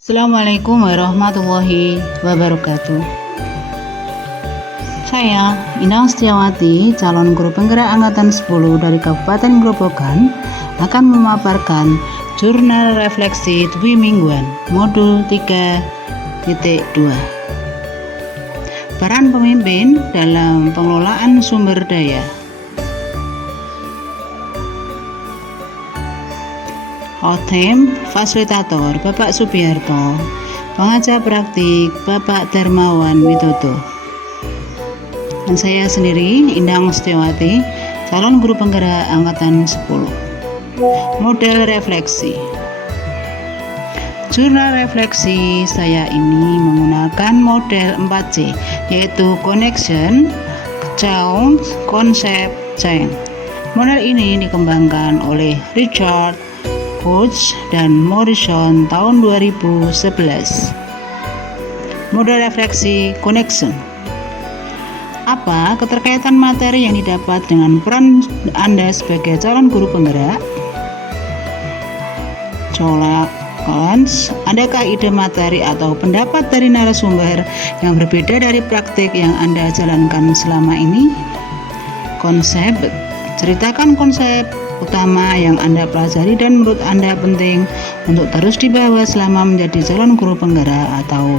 Assalamualaikum warahmatullahi wabarakatuh. Saya Inang Setiawati, calon guru penggerak angkatan 10 dari Kabupaten Grobogan, akan memaparkan jurnal refleksi dwi mingguan modul 3.2. Peran pemimpin dalam pengelolaan sumber daya. Hotem fasilitator Bapak Subiarto, pengajar praktik Bapak Darmawan Widodo. Dan saya sendiri Inang Setiawati, calon guru penggerak angkatan 10. Model refleksi. Jurnal refleksi saya ini menggunakan model 4C, yaitu connection, count, concept, change. Model ini dikembangkan oleh Richard Koch dan Morrison tahun 2011. Model refleksi connection. Apa keterkaitan materi yang didapat dengan peran Anda sebagai calon guru penggerak? Colak cons, adakah ide materi atau pendapat dari narasumber yang berbeda dari praktik yang Anda jalankan selama ini? Konsep, ceritakan konsep utama yang Anda pelajari dan menurut Anda penting untuk terus dibawa selama menjadi calon guru penggerak atau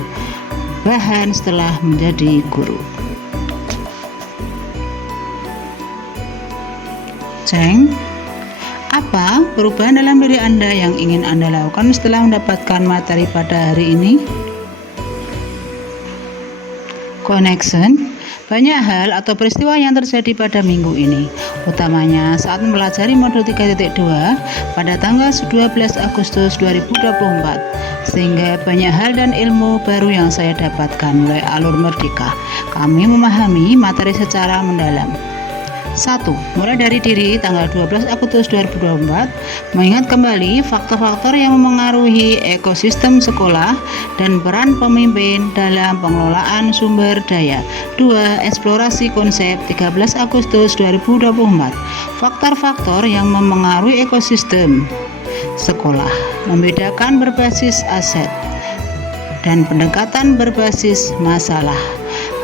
bahan setelah menjadi guru. Ceng, apa perubahan dalam diri Anda yang ingin Anda lakukan setelah mendapatkan materi pada hari ini? Connection, banyak hal atau peristiwa yang terjadi pada minggu ini, utamanya saat mempelajari modul 3.2 pada tanggal 12 Agustus 2024, sehingga banyak hal dan ilmu baru yang saya dapatkan mulai alur merdeka. Kami memahami materi secara mendalam. 1. Mulai dari diri tanggal 12 Agustus 2024, mengingat kembali faktor-faktor yang memengaruhi ekosistem sekolah dan peran pemimpin dalam pengelolaan sumber daya. 2. Eksplorasi konsep 13 Agustus 2024, faktor-faktor yang memengaruhi ekosistem sekolah, membedakan berbasis aset dan pendekatan berbasis masalah,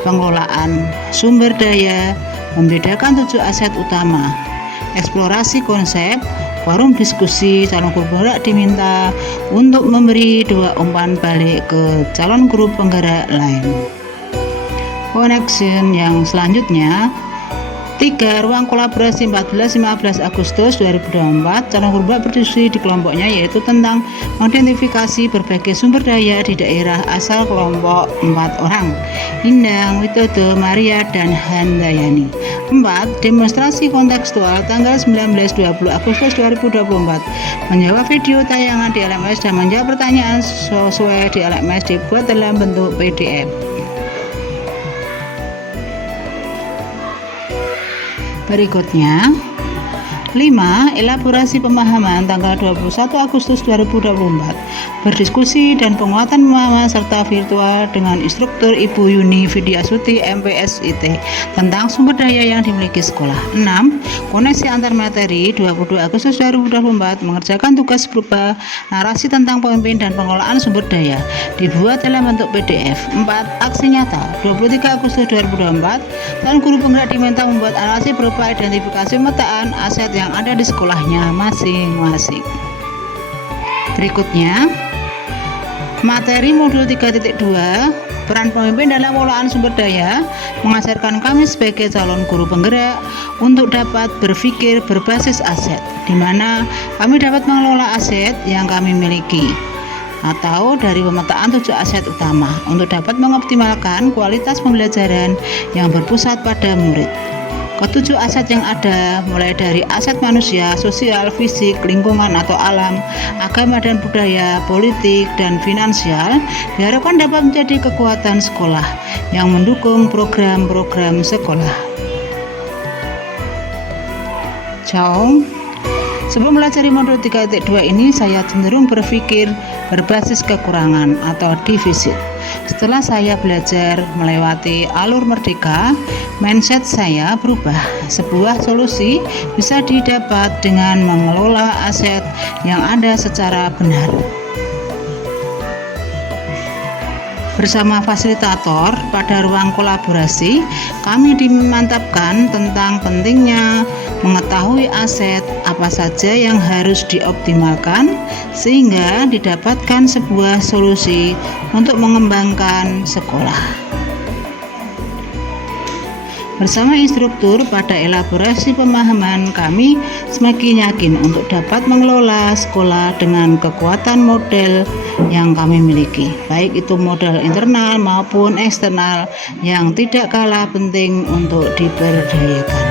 pengelolaan sumber daya, membedakan 7 aset utama, eksplorasi konsep, forum diskusi, calon guru penggerak diminta untuk memberi 2 umpan balik ke calon guru penggerak lain. Connection yang selanjutnya. 3. Ruang kolaborasi 14-15 Agustus 2024, calon guru berdiskusi di kelompoknya yaitu tentang mengidentifikasi berbagai sumber daya di daerah asal kelompok 4 orang, Indang, Widodo, Maria, dan Handayani. 4. Demonstrasi kontekstual tanggal 19-20 Agustus 2024, menjawab video tayangan di LMS dan menjawab pertanyaan sesuai di LMS dibuat dalam bentuk PDF. Berikutnya, 5. Elaborasi pemahaman tanggal 21 Agustus 2024, berdiskusi dan penguatan pemahaman serta virtual dengan instruktur Ibu Yuni Vidyasuti MPSIT tentang sumber daya yang dimiliki sekolah. 6. Koneksi antar materi 22 Agustus 2024, mengerjakan tugas berupa narasi tentang pemimpin dan pengelolaan sumber daya, dibuat dalam bentuk PDF. 4. Aksi nyata 23 Agustus 2024, calon guru penggerak diminta membuat analisis berupa identifikasi pemetaan aset yang ada di sekolahnya masing-masing. Berikutnya, materi modul 3.2, peran pemimpin dalam pengelolaan sumber daya, mengajarkan kami sebagai calon guru penggerak untuk dapat berpikir berbasis aset, di mana kami dapat mengelola aset yang kami miliki atau dari pemetaan 7 aset utama untuk dapat mengoptimalkan kualitas pembelajaran yang berpusat pada murid. Ketujuh aset yang ada, mulai dari aset manusia, sosial, fisik, lingkungan atau alam, agama dan budaya, politik, dan finansial, diharapkan dapat menjadi kekuatan sekolah yang mendukung program-program sekolah. Chong. Sebelum mempelajari modul 3.2 ini, saya cenderung berpikir berbasis kekurangan atau defisit. Setelah saya belajar melewati alur merdeka, mindset saya berubah. Sebuah solusi bisa didapat dengan mengelola aset yang ada secara benar. Bersama fasilitator pada ruang kolaborasi, kami dimantapkan tentang pentingnya mengetahui aset apa saja yang harus dioptimalkan sehingga didapatkan sebuah solusi untuk mengembangkan sekolah. Bersama instruktur pada elaborasi pemahaman, kami semakin yakin untuk dapat mengelola sekolah dengan kekuatan model yang kami miliki, baik itu modal internal maupun eksternal yang tidak kalah penting untuk diberdayakan.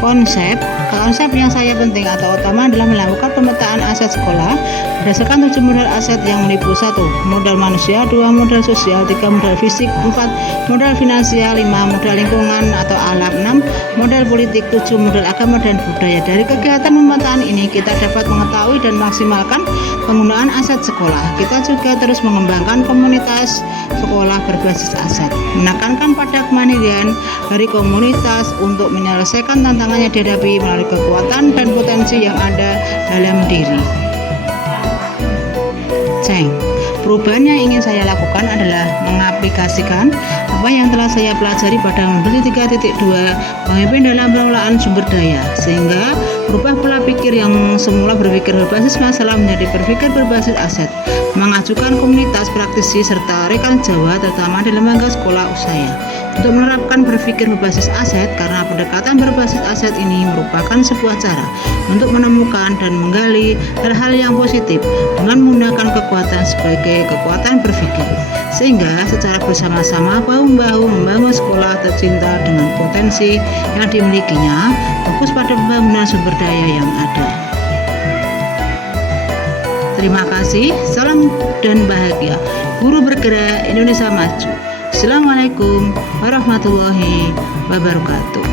Konsep yang saya penting atau utama adalah melakukan pemetaan aset sekolah berdasarkan 7 modal aset yang meliputi 1. Modal manusia, 2. Modal sosial, 3. Modal fisik, 4. Modal finansial, 5. Modal lingkungan atau alam, 6. Modal politik, 7. Modal agama dan budaya. Dari kegiatan pemetaan ini kita dapat mengetahui dan maksimalkan penggunaan aset sekolah. Kita juga terus mengembangkan komunitas sekolah berbasis aset, menekankan pada kemandirian dari komunitas untuk menyelesaikan tantangan yang dihadapi melalui kekuatan dan potensi yang ada dalam diri. Perubahan yang ingin saya lakukan adalah mengaplikasikan apa yang telah saya pelajari pada modul 3.2 pemimpin dalam pengelolaan sumber daya, sehingga berubah pola pikir yang semula berpikir berbasis masalah menjadi berpikir berbasis aset, mengajukan komunitas praktisi serta rekan Jawa terutama di lembaga sekolah saya untuk menerapkan berpikir berbasis aset, karena pendekatan berbasis aset ini merupakan sebuah cara untuk menemukan dan menggali hal-hal yang positif dengan menggunakan kekuatan sebagai kekuatan berpikir, sehingga secara bersama-sama bahu-membahu membangun sekolah tercinta dengan potensi yang dimilikinya, fokus pada pembangunan sumber daya yang ada. Terima kasih, salam dan bahagia. Guru bergerak Indonesia Maju. Assalamualaikum warahmatullahi wabarakatuh.